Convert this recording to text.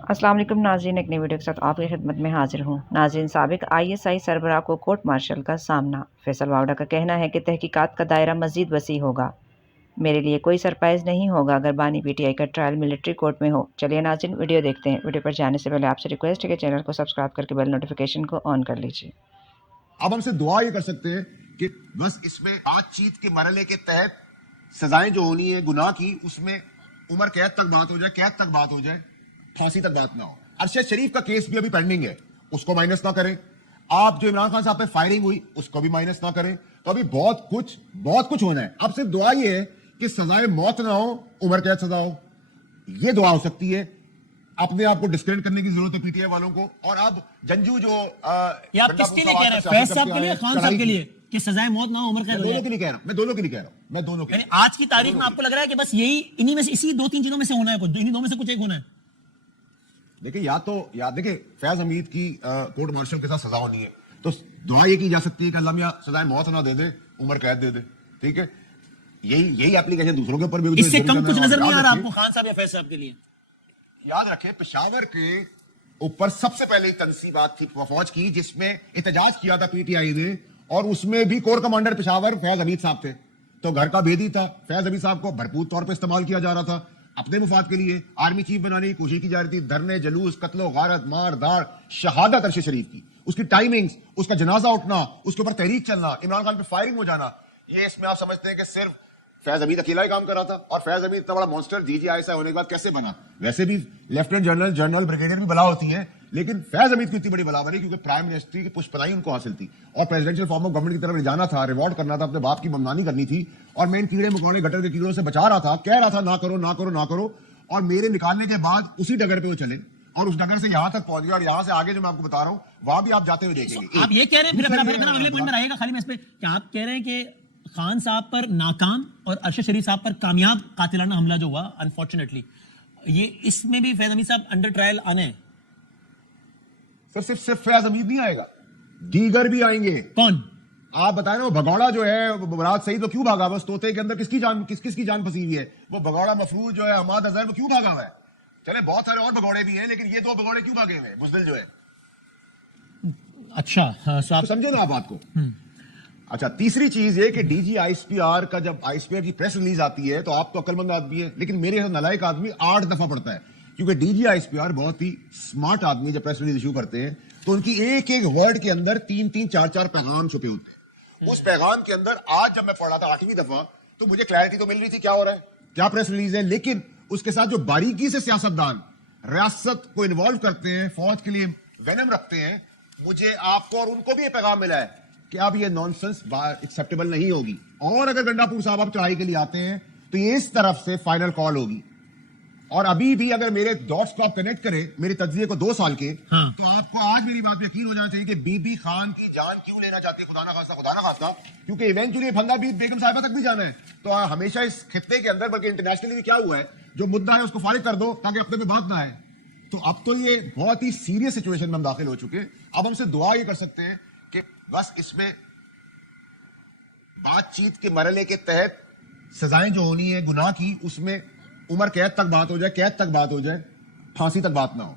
अस्सलाम वालेकुम नाज़रीन, एक नई वीडियो के साथ आपकी खिदमत में हाजिर हूँ। नाज़रीन, साबिक ISI सरबराह को कोर्ट मार्शल का सामना। फैसल वावड़ा का कहना है कि तहकीकात का दायरा मज़ीद वसी होगा। मेरे लिए कोई सरप्राइज़ नहीं होगा अगर बानी PTI का ट्रायल मिलिट्री कोर्ट में हो। चलिए नाज़रीन, वीडियो देखते हैं। वीडियो पर जाने से पहले आपसे रिक्वेस्ट है कि चैनल को सब्सक्राइब करके बेल नोटिफिकेशन को ऑन कर लीजिए। अब हमसे दुआ ये कर सकते हैं कि बस इसमें बातचीत के मरहले के तहत सजाएं जो होनी है गुनाह की, उसमें उम्र कैद तक बात हो जाए, कैद तक बात हो जाए, फांसी तक बात ना हो। अरशद शरीफ का केस भी अभी पेंडिंग है, उसको माइनस ना करें। आप जो इमरान खान साहब पे फायरिंग हुई उसको भी माइनस ना करें। तो अभी बहुत कुछ होना है। अब सिर्फ दुआ ये है कि सजाए मौत ना हो, उम्र कैद सजा हो। ये दुआ हो सकती है। अपने आप को डिस्क्रेडिट करने की जरूरत है पीटीआई वालों को। और अब जंजू जो ये आप किसके लिए कह रहे हैं? फैज साहब के लिए, खान साहब के लिए कि सजाए मौत ना हो, उम्र कैद हो? दोनों के लिए कह रहा हूं, मैं दोनों के लिए कह रहा हूं, मैं दोनों के लिए। आज की तारीख में आपको लग रहा है कि बस यही इन्हीं में से, इसी दो तीन चीजों में से होना है, कुछ इन्हीं दो में से कुछ एक होना है? देखिए, या देखिए फैज हमीद की कोर्ट मार्शल के साथ सजा होनी है, तो दुआ ये की जा सकती है कि अल्लाह मियां सजाए मौत ना दे दे, उम्र कैद दे दे। ठीक है, यही एप्लीकेशन दूसरों के ऊपर भी। इससे कम कुछ नजर नहीं आ रहा आपको खान साहब या फैज साहब के लिए? याद रखें, पेशावर के ऊपर सबसे पहले तंसीबात थी फौज की, जिसमें एहतजाज किया था पीटीआई ने, और उसमें भी कोर कमांडर पेशावर फैज हमीद साहब थे। तो घर का भेदी था। फैज हमीद साहब को भरपूर तौर पर इस्तेमाल किया जा रहा था अपने मुफाद के लिए। आर्मी चीफ बनाने की कोशिश की जा रही थी। धरने, जुलूस, कत्लो गारत, मार धाड़, शहादत अरशद शरीफ की, उसकी टाइमिंग्स, उसका जनाजा उठना, उसके ऊपर तहरीक चलना, इमरान खान पे फायरिंग हो जाना, ये इसमें आप समझते हैं कि सिर्फ फैज हमीद अकेला ही काम कर रहा था। और फैज हमीद इतना बड़ा मॉन्स्टर DGI होने के बाद कैसे बना? वैसे भी लेफ्टिनेंट जनरल, जनरल, ब्रिगेडियर भी बला होती है, लेकिन फैज हमीद को इतनी बड़ी बला बनी क्योंकि प्राइम मिनिस्ट्री की पुष्पनाई उनको हासिल थी और प्रेसिडेंशियल फॉर्म ऑफ गवर्नमेंट की तरफ ले जाना था, रिवॉर्ड करना था, अपने बाप की बमनानी करनी थी। और मैं इन कीड़े मकोड़े गटर के कीड़ों से बचा रहा था, कह रहा था ना करो ना करो ना करो, और मेरे निकालने के बाद उसी डगर पे वो चले और उस डगर से यहां तक पहुंच गए। और यहां से आगे जो मैं आपको बता रहा हूं, वहां भी आप जाते हुए देखेंगे। आप ये कह रहे हैं, फिर अगले पॉइंट में आएगा, खाली मैं इस पे, क्या आप कह रहे हैं कि खान साहब पर नाकाम और अरशद शरीफ साहब पर कामयाब कातिलाना हमला जो हुआ अनफॉर्चुनेटली, ये इसमें भी फैज हमीद साहब अंडर ट्रायल आने हैं? सर सिर्फ फैज हमीद नहीं आएगा, दीगर भी आएंगे। कौन? आप बताए ना, वो भगौड़ा जो है, मुराद सईद, वो क्यों भागा? बस तोते के अंदर किसकी जान फंसी हुई है? वो भगौड़ा मफरूज जो है, हमाद अजहर, वो क्यों भागा हुआ है? चले बहुत सारे और भगौड़े भी हैं, लेकिन ये दो भगौड़े क्यों भागे हुए हैं? बुज़दिल जो है। अच्छा, हाँ, तो समझे ना आप बात को? अच्छा, तीसरी चीज ये कि DG ISPR का जब ISPR की प्रेस रिलीज आती है तो आप तो अक्लमंद आदमी है, लेकिन मेरे नलायक आदमी 8 दफा पढ़ता है, क्योंकि DG ISPR बहुत ही स्मार्ट आदमी जब प्रेस रिलीज इशू करते हैं तो उनकी एक एक वर्ड के अंदर 3-3, 4-4 पैगाम छुपे होते हैं। उस पैगाम के अंदर आज जब मैं पढ़ रहा था 8वीं दफा, तो मुझे क्लैरिटी तो मिल रही थी क्या हो रहा है, क्या प्रेस रिलीज है, लेकिन उसके साथ जो बारीकी से सियासतदान रियासत को इन्वॉल्व करते हैं, फौज के लिए वेनम रखते हैं, मुझे, आपको और उनको भी ये पैगाम मिला है कि अब ये नॉनसेंस एक्सेप्टेबल नहीं होगी। और अगर गंडापुर साहब आप चढ़ाई के लिए आते हैं तो ये इस तरफ से फाइनल कॉल होगी। और अभी भी अगर मेरे डॉट्स को आप कनेक्ट करें, मेरे तज्जिए को 2 साल के, तो आपको आज मेरी बात पे यकीन हो जाना चाहिए कि बीबी खान की जान क्यों लेना चाहती है, खुदा ना खास्ता, क्योंकि इवेंचुअली फंदा भी बेगम साहिबा तक भी जाना है। तो हमेशा इस खित्ते के अंदर, बल्कि इंटरनेशनली भी क्या हुआ है, जो मुद्दा है उसको फारिग कर दो ताकि अपने पे बात ना आए। तो अब तो ये बहुत ही सीरियस सिचुएशन में हम दाखिल हो चुके हैं। अब हमसे दुआ ये कर सकते हैं कि बस इसमें बातचीत के मरहले के तहत सजाएं जो होनी है गुनाह की, उसमें उम्र कैद तक बात हो जाए, कैद तक बात हो जाए, फांसी तक बात ना हो।